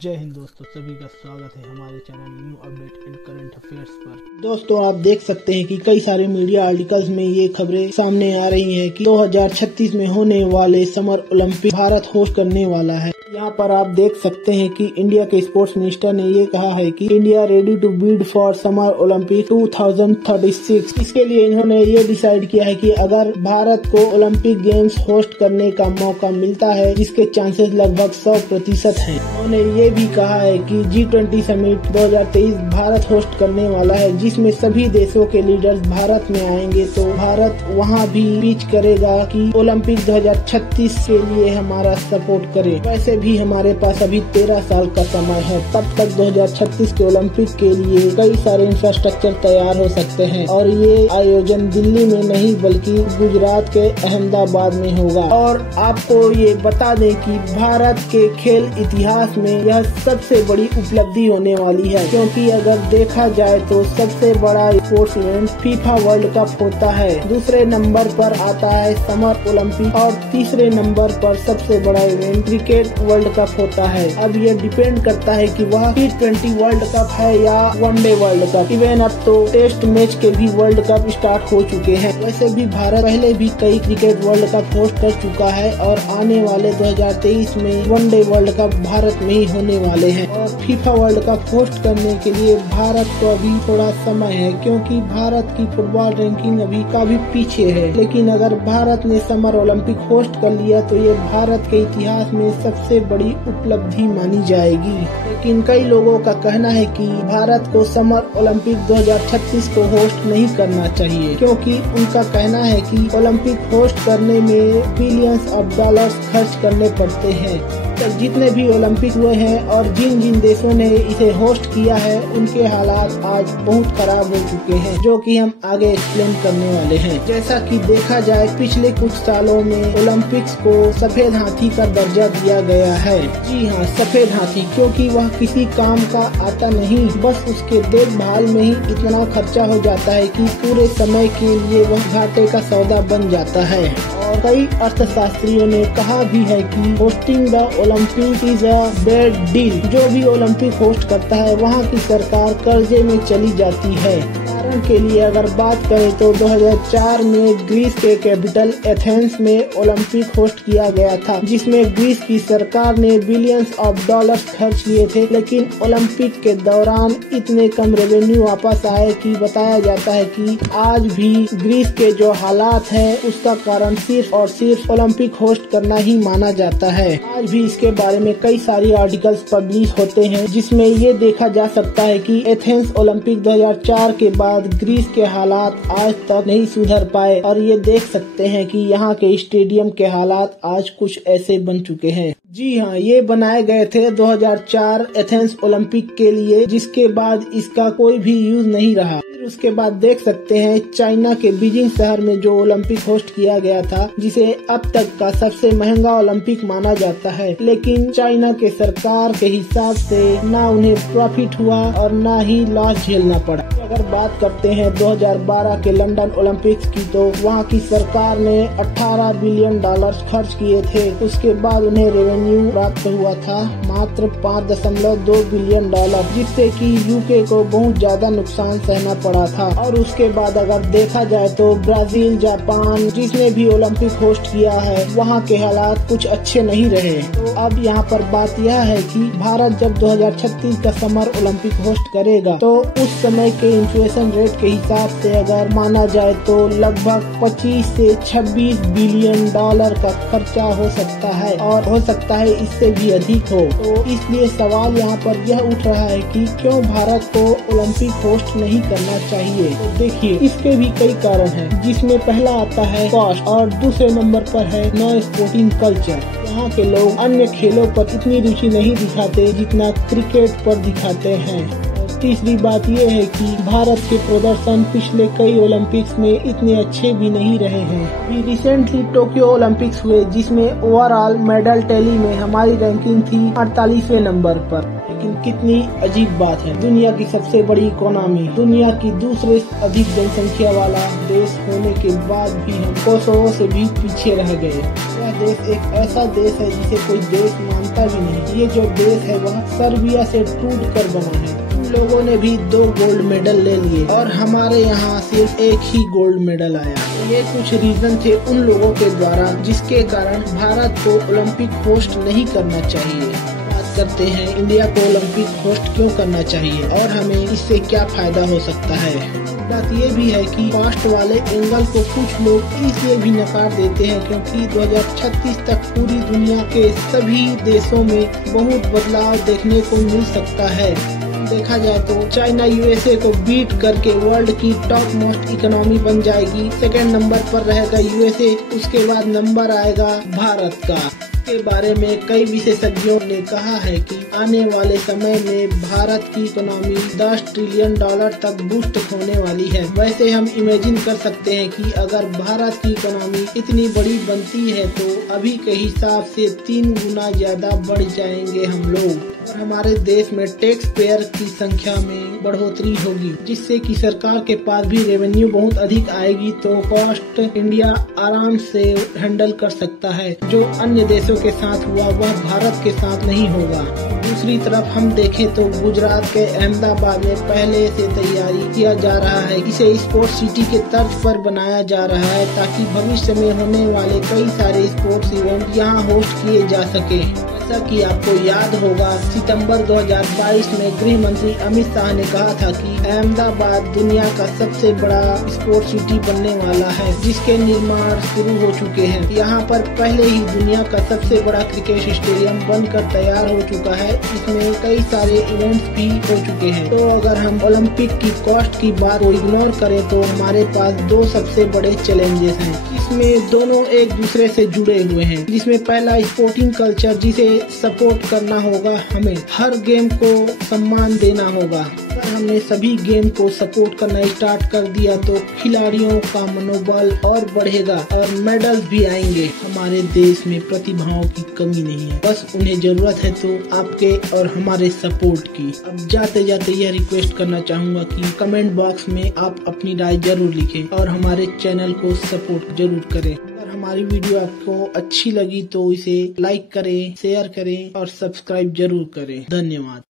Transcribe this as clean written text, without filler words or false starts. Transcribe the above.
जय हिंद दोस्तों, सभी का स्वागत है हमारे channel new update and current affairs पर। दोस्तों, आप देख सकते हैं कि कई सारे मीडिया आर्टिकल्स में ये खबरें सामने आ रही हैं कि 2036 में होने वाले समर ओलंपिक भारत होस्ट करने वाला है। यहाँ पर आप देख सकते हैं कि इंडिया के स्पोर्ट्स मिनिस्टर ने ये कहा है कि India ready to bid for summer Olympic 2036। इसके लिए इन्होंने ये डिसाइड किया है कि अगर भारत को ओलंपिक गेम्स होस्ट करने का मौका मिलता है, जिसके चांसेस लगभग 100% हैं। उन्होंने ये भी कहा है कि G20 समिट 2023 भारत होस्ट करने वाला है, जिसमें सभी देशों के लीडर्स भारत में आएंगे। तो भारत वहाँ भी पिच करेगा कि ओलंपिक 2036 के लिए हमारा सपोर्ट करे। वैसे भी हमारे पास अभी 13 साल का समय है, तब तक 2036 के ओलंपिक के लिए कई सारे इंफ्रास्ट्रक्चर तैयार हो सकते हैं और ये आयोजन दिल्ली में नहीं बल्कि गुजरात के अहमदाबाद में होगा। और आपको ये बता दें कि भारत के खेल इतिहास में यह सबसे बड़ी उपलब्धि होने वाली है, क्योंकि अगर देखा जाए तो सबसे बड़ा sports event FIFA world cup होता है, दूसरे नंबर पर आता है समर ओलंपिक और तीसरे नंबर पर सबसे बड़ा इवेंट क्रिकेट वर्ल्ड कप होता है। अब ये डिपेंड करता है कि वह T20 वर्ल्ड कप है या वनडे वर्ल्ड कप। इवन अब तो टेस्ट मैच के भी वर्ल्ड कप स्टार्ट हो चुके हैं। वैसे भी भारत पहले भी कई क्रिकेट वर्ल्ड कप होस्ट कर चुका है और आने वाले 2023 में वनडे वर्ल्ड कप भारत में ही होने वाले हैं। और फीफा वर्ल्ड कप होस्ट करने के लिए भारत को अभी थोड़ा समय है, क्योंकि भारत की फुटबॉल रैंकिंग अभी काफी पीछे है। लेकिन अगर भारत ने समर ओलंपिक होस्ट कर लिया तो ये भारत के इतिहास में सबसे बड़ी उपलब्धि मानी जाएगी। लेकिन कई लोगों का कहना है कि भारत को समर ओलंपिक 2036 को होस्ट नहीं करना चाहिए, क्योंकि उनका कहना है कि ओलंपिक होस्ट करने में बिलियंस ऑफ डॉलर्स खर्च करने पड़ते हैं। तक जितने भी ओलंपिक हुए हैं और जिन जिन देशों ने इसे होस्ट किया है, उनके हालात आज बहुत खराब हो चुके हैं, जो कि हम आगे एक्सप्लेन करने वाले हैं। जैसा कि देखा जाए, पिछले कुछ सालों में ओलंपिक्स को सफेद हाथी का दर्जा दिया गया है। जी हाँ, सफेद हाथी, क्योंकि वह किसी काम का आता नहीं, बस उसके देखभाल में ही इतना खर्चा हो जाता है कि पूरे समय के लिए वह घाटे का सौदा बन जाता है। और कई अर्थशास्त्रियों ने कहा भी है कि hosting the Olympic is a bad deal. जो भी ओलंपिक होस्ट करता है, वहाँ की सरकार कर्जे में चली जाती है। उदाहरण के लिए अगर बात करें तो 2004 में ग्रीस के कैपिटल एथेंस में ओलंपिक होस्ट किया गया था, जिसमें ग्रीस की सरकार ने बिलियंस ऑफ डॉलर्स खर्च किए थे। लेकिन ओलंपिक के दौरान इतने कम रेवेन्यू वापस आए कि बताया जाता है कि आज भी ग्रीस के जो हालात हैं, उसका कारण सिर्फ और सिर्फ ओलंपिक होस्ट करना ही माना जाता है। आज भी इसके बारे में कई सारी आर्टिकल्स पब्लिश होते हैं, जिसमें ये देखा जा सकता है कि एथेंस ओलंपिक 2004 के बाद ग्रीस के हालात आज तक नहीं सुधर पाए। और ये देख सकते हैं कि यहाँ के स्टेडियम के हालात आज कुछ ऐसे बन चुके हैं। जी हाँ, ये बनाए गए थे 2004 एथेंस ओलंपिक के लिए, जिसके बाद इसका कोई भी यूज नहीं रहा। उसके बाद देख सकते हैं चाइना के बीजिंग शहर में जो ओलंपिक होस्ट किया गया था, जिसे अब तक का सबसे महंगा ओलंपिक माना जाता है। लेकिन चाइना के सरकार के हिसाब से ना उन्हें प्रॉफिट हुआ और ना ही लॉस झेलना पड़ा। अगर बात करते हैं 2012 के लंदन ओलंपिक्स की, तो वहाँ की सरकार ने 18 बिलियन डॉलर खर्च किए थे। उसके बाद उन्हें रेवेन्यू प्राप्त हुआ था मात्र 5.2 बिलियन डॉलर, जिससे कि यूके को बहुत ज्यादा नुकसान सहना पड़ा था। और उसके बाद अगर देखा जाए तो ब्राजील, जापान, जिसने भी ओलंपिक होस्ट किया है, वहाँ के हालात कुछ अच्छे नहीं रहे। तो अब यहाँ पर बात यह है कि भारत जब 2036 का समर ओलंपिक होस्ट करेगा, तो उस समय के इन्फ्लेशन रेट के हिसाब से अगर माना जाए तो लगभग 25 से 26 बिलियन डॉलर का खर्चा हो सकता है, और हो सकता है इससे भी अधिक हो। तो इसलिए सवाल यहाँ पर यह उठ रहा है कि क्यों भारत को ओलंपिक होस्ट नहीं करना चाहिए। तो देखिए, इसके भी कई कारण हैं, जिसमें पहला आता है कॉस्ट और दूसरे नंबर पर है नो स्पोर्टिंग कल्चर। यहाँ के लोग अन्य खेलों पर इतनी रुचि नहीं दिखाते जितना क्रिकेट पर दिखाते हैं। तीसरी बात ये है कि भारत के प्रदर्शन पिछले कई ओलंपिक्स में इतने अच्छे भी नहीं रहे हैं। रिसेंटली टोक्यो ओलंपिक्स हुए जिसमें ओवरऑल मेडल टैली में हमारी रैंकिंग थी 48वें नंबर पर। लेकिन कितनी अजीब बात है, दुनिया की सबसे बड़ी इकोनॉमी, दुनिया की दूसरे अधिक जनसंख्या वाला देश होने के बाद भी हम कोसोवो से भी पीछे रह गए। यह देश एक ऐसा देश है जिसे कोई देश मानता भी नहीं। ये जो देश है वह सर्बिया से टूट कर बना है। उन लोगों ने भी 2 गोल्ड मेडल ले लिए और हमारे यहाँ सिर्फ एक ही गोल्ड मेडल आया। ये कुछ रीजन थे उन लोगों के द्वारा जिसके कारण भारत को ओलंपिक होस्ट नहीं करना चाहिए। बात करते हैं इंडिया को ओलंपिक होस्ट क्यों करना चाहिए और हमें इससे क्या फायदा हो सकता है। बात ये भी है कि कास्ट वाले एंगल को कुछ लोग इसलिए भी नकार देते हैं क्योंकि 2036 तक पूरी दुनिया के सभी देशों में बहुत बदलाव देखने को मिल सकता है। देखा जाए तो चाइना यूएसए को बीट करके वर्ल्ड की टॉप मोस्ट इकोनॉमी बन जाएगी। सेकंड नंबर पर रहेगा यूएसए, उसके बाद नंबर आएगा भारत का। के बारे में कई विशेषज्ञों ने कहा है कि आने वाले समय में भारत की इकोनॉमी 10 ट्रिलियन डॉलर तक बूस्ट होने वाली है। वैसे हम इमेजिन कर सकते हैं कि अगर भारत की इकोनॉमी इतनी बड़ी बनती है तो अभी के हिसाब से 3 गुना ज्यादा बढ़ जाएंगे हम लोग और हमारे देश में टैक्स पेयर की संख्या में बढ़ोतरी होगी जिससे कि सरकार के पास भी रेवेन्यू बहुत अधिक आएगी। तो कॉस्ट इंडिया आराम से हैंडल कर सकता है। जो अन्य देशों के साथ हुआ वह भारत के साथ नहीं होगा। दूसरी तरफ हम देखें तो गुजरात के अहमदाबाद में पहले से तैयारी किया जा रहा है। इसे स्पोर्ट्स सिटी के तर्ज पर बनाया जा रहा है ताकि भविष्य में होने वाले कई सारे स्पोर्ट्स इवेंट यहाँ होस्ट किए जा सके। जैसा कि आपको याद होगा सितंबर 2022 में गृह मंत्री अमित शाह ने कहा था कि अहमदाबाद दुनिया का सबसे बड़ा स्पोर्ट्स सिटी बनने वाला है जिसके निर्माण शुरू हो चुके हैं। यहाँ पर पहले ही दुनिया का सबसे बड़ा क्रिकेट स्टेडियम बनकर तैयार हो चुका है। इसमें कई सारे इवेंट्स भी हो चुके हैं। तो अगर हम ओलंपिक की कॉस्ट की बात को इग्नोर करें तो हमारे पास 2 सबसे बड़े चैलेंजेस हैं। इसमें दोनों एक दूसरे से जुड़े हुए हैं जिसमें पहला स्पोर्टिंग कल्चर जिसे सपोर्ट करना होगा। हमें हर गेम को सम्मान देना होगा। अगर हमने सभी गेम को सपोर्ट करना स्टार्ट कर दिया तो खिलाड़ियों का मनोबल और बढ़ेगा और मेडल्स भी आएंगे। हमारे देश में प्रतिभाओं की कमी नहीं है, बस उन्हें जरूरत है तो आपके और हमारे सपोर्ट की। अब जाते जाते यह रिक्वेस्ट करना चाहूँगा कि कमेंट बॉक्स में आप अपनी राय जरूर लिखें और हमारे चैनल को सपोर्ट जरूर करें। अगर हमारी वीडियो आपको अच्छी लगी तो इसे लाइक करें, शेयर करें और सब्सक्राइब जरूर करें। धन्यवाद।